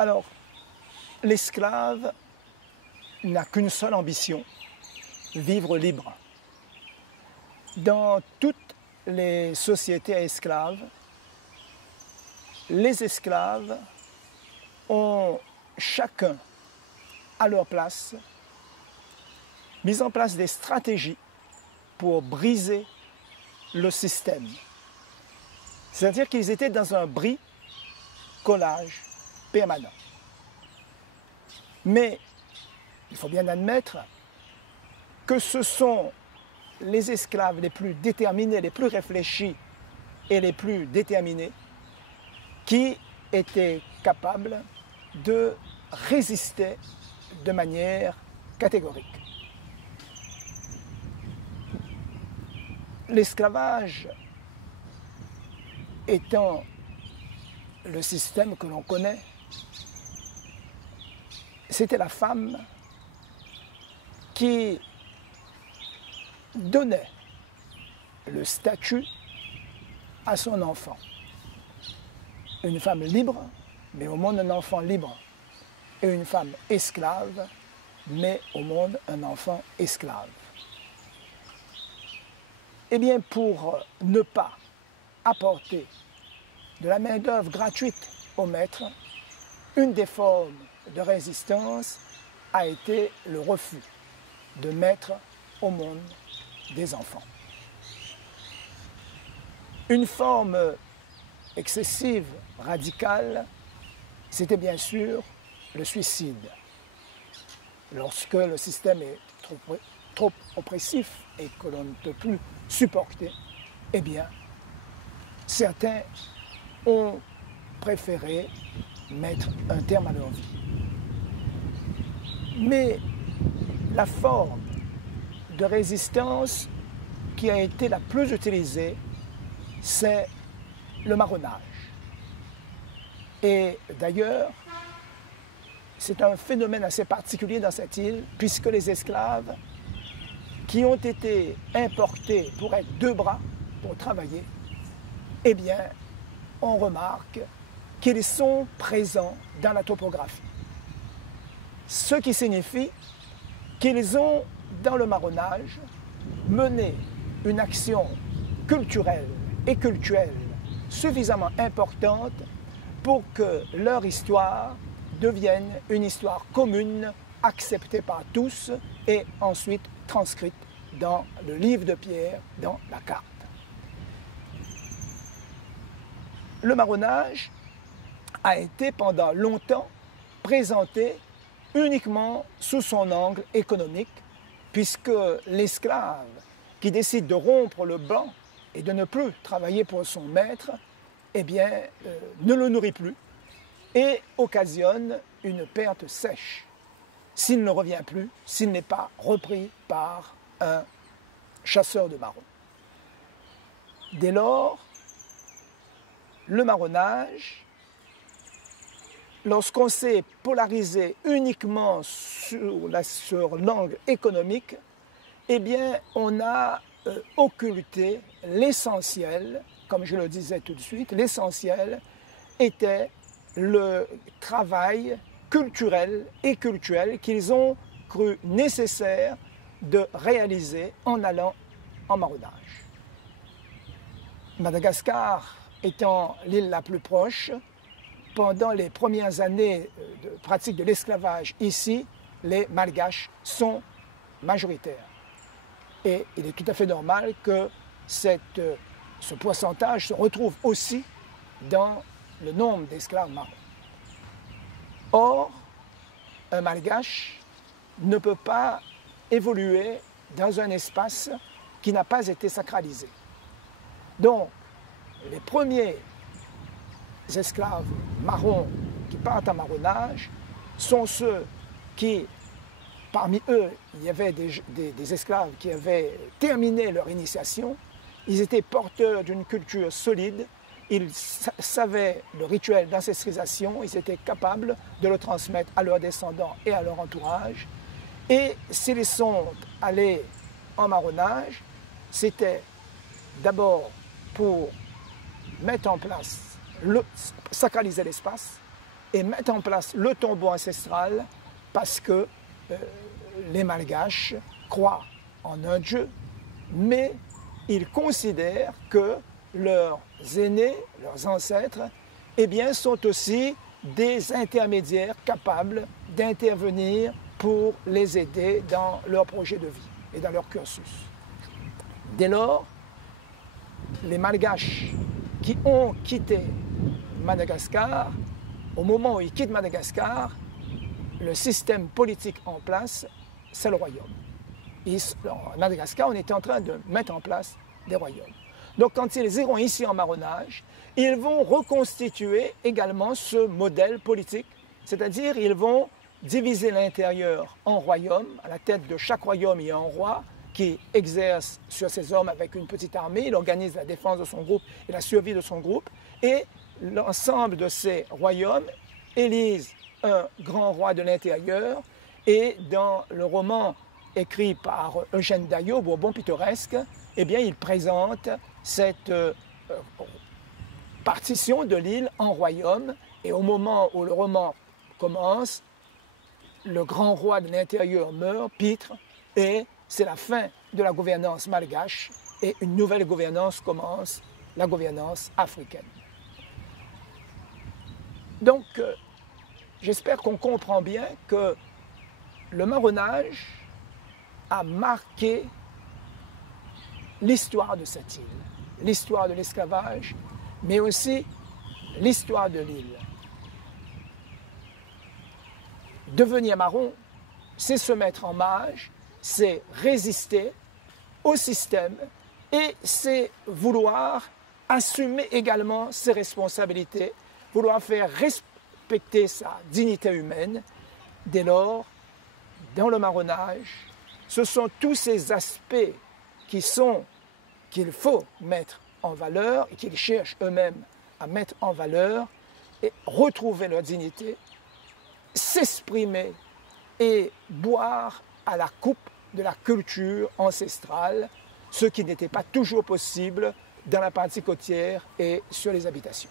Alors, l'esclave n'a qu'une seule ambition, vivre libre. Dans toutes les sociétés à esclaves, les esclaves ont chacun à leur place mis en place des stratégies pour briser le système. C'est-à-dire qu'ils étaient dans un bricolage permanent. Mais il faut bien admettre que ce sont les esclaves les plus déterminés, les plus réfléchis et les plus déterminés qui étaient capables de résister de manière catégorique. L'esclavage étant le système que l'on connaît, c'était la femme qui donnait le statut à son enfant. Une femme libre met au monde un enfant libre, et une femme esclave met au monde un enfant esclave. Eh bien, pour ne pas apporter de la main-d'œuvre gratuite au maître, une des formes de résistance a été le refus de mettre au monde des enfants. Une forme excessive, radicale, c'était bien sûr le suicide. Lorsque le système est trop oppressif et que l'on ne peut plus supporter, eh bien, certains ont préféré mettre un terme à leur vie. Mais la forme de résistance qui a été la plus utilisée, c'est le marronnage. Et d'ailleurs, c'est un phénomène assez particulier dans cette île, puisque les esclaves qui ont été importés pour être deux bras, pour travailler, eh bien, on remarque qu'ils sont présents dans la topographie. Ce qui signifie qu'ils ont, dans le marronnage, mené une action culturelle et cultuelle suffisamment importante pour que leur histoire devienne une histoire commune, acceptée par tous et ensuite transcrite dans le livre de pierre, dans la carte. Le marronnage a été pendant longtemps présenté uniquement sous son angle économique, puisque l'esclave qui décide de rompre le banc et de ne plus travailler pour son maître, eh bien, ne le nourrit plus et occasionne une perte sèche s'il ne revient plus, s'il n'est pas repris par un chasseur de marrons. Dès lors, le marronnage, lorsqu'on s'est polarisé uniquement sur l'angle économique, eh bien, on a occulté l'essentiel, comme je le disais tout de suite, l'essentiel était le travail culturel et cultuel qu'ils ont cru nécessaire de réaliser en allant en marronnage. Madagascar étant l'île la plus proche, pendant les premières années de pratique de l'esclavage ici, les Malgaches sont majoritaires. Et il est tout à fait normal que ce pourcentage se retrouve aussi dans le nombre d'esclaves marrons. Or, un Malgache ne peut pas évoluer dans un espace qui n'a pas été sacralisé. Donc, les premiers esclaves marrons qui partent en marronnage sont ceux qui, parmi eux, il y avait des esclaves qui avaient terminé leur initiation, ils étaient porteurs d'une culture solide, ils savaient le rituel d'ancestrisation, ils étaient capables de le transmettre à leurs descendants et à leur entourage. Et s'ils sont allés en marronnage, c'était d'abord pour mettre en place, sacraliser l'espace, et mettent en place le tombeau ancestral parce que les Malgaches croient en un Dieu, mais ils considèrent que leurs aînés, leurs ancêtres, eh bien, sont aussi des intermédiaires capables d'intervenir pour les aider dans leur projet de vie et dans leur cursus. Dès lors, les Malgaches qui ont quitté Madagascar, au moment où ils quittent Madagascar, le système politique en place, c'est le royaume. En Madagascar, on était en train de mettre en place des royaumes. Donc quand ils iront ici en marronnage, ils vont reconstituer également ce modèle politique, c'est-à-dire ils vont diviser l'intérieur en royaumes. À la tête de chaque royaume, il y a un roi qui exerce sur ses hommes avec une petite armée, il organise la défense de son groupe et la survie de son groupe, et l'ensemble de ces royaumes élisent un grand roi de l'intérieur, et dans le roman écrit par Eugène Daillot, Bourbon pittoresque, eh bien, il présente cette partition de l'île en royaume, et au moment où le roman commence, le grand roi de l'intérieur meurt, Pitre, et c'est la fin de la gouvernance malgache, et une nouvelle gouvernance commence, la gouvernance africaine. Donc, j'espère qu'on comprend bien que le marronnage a marqué l'histoire de cette île, l'histoire de l'esclavage, mais aussi l'histoire de l'île. Devenir marron, c'est se mettre en marge, c'est résister au système et c'est vouloir assumer également ses responsabilités, vouloir faire respecter sa dignité humaine. Dès lors, dans le marronnage, ce sont tous ces aspects qu'il faut mettre en valeur et qu'ils cherchent eux-mêmes à mettre en valeur et retrouver leur dignité, s'exprimer et boire à la coupe de la culture ancestrale, ce qui n'était pas toujours possible dans la partie côtière et sur les habitations.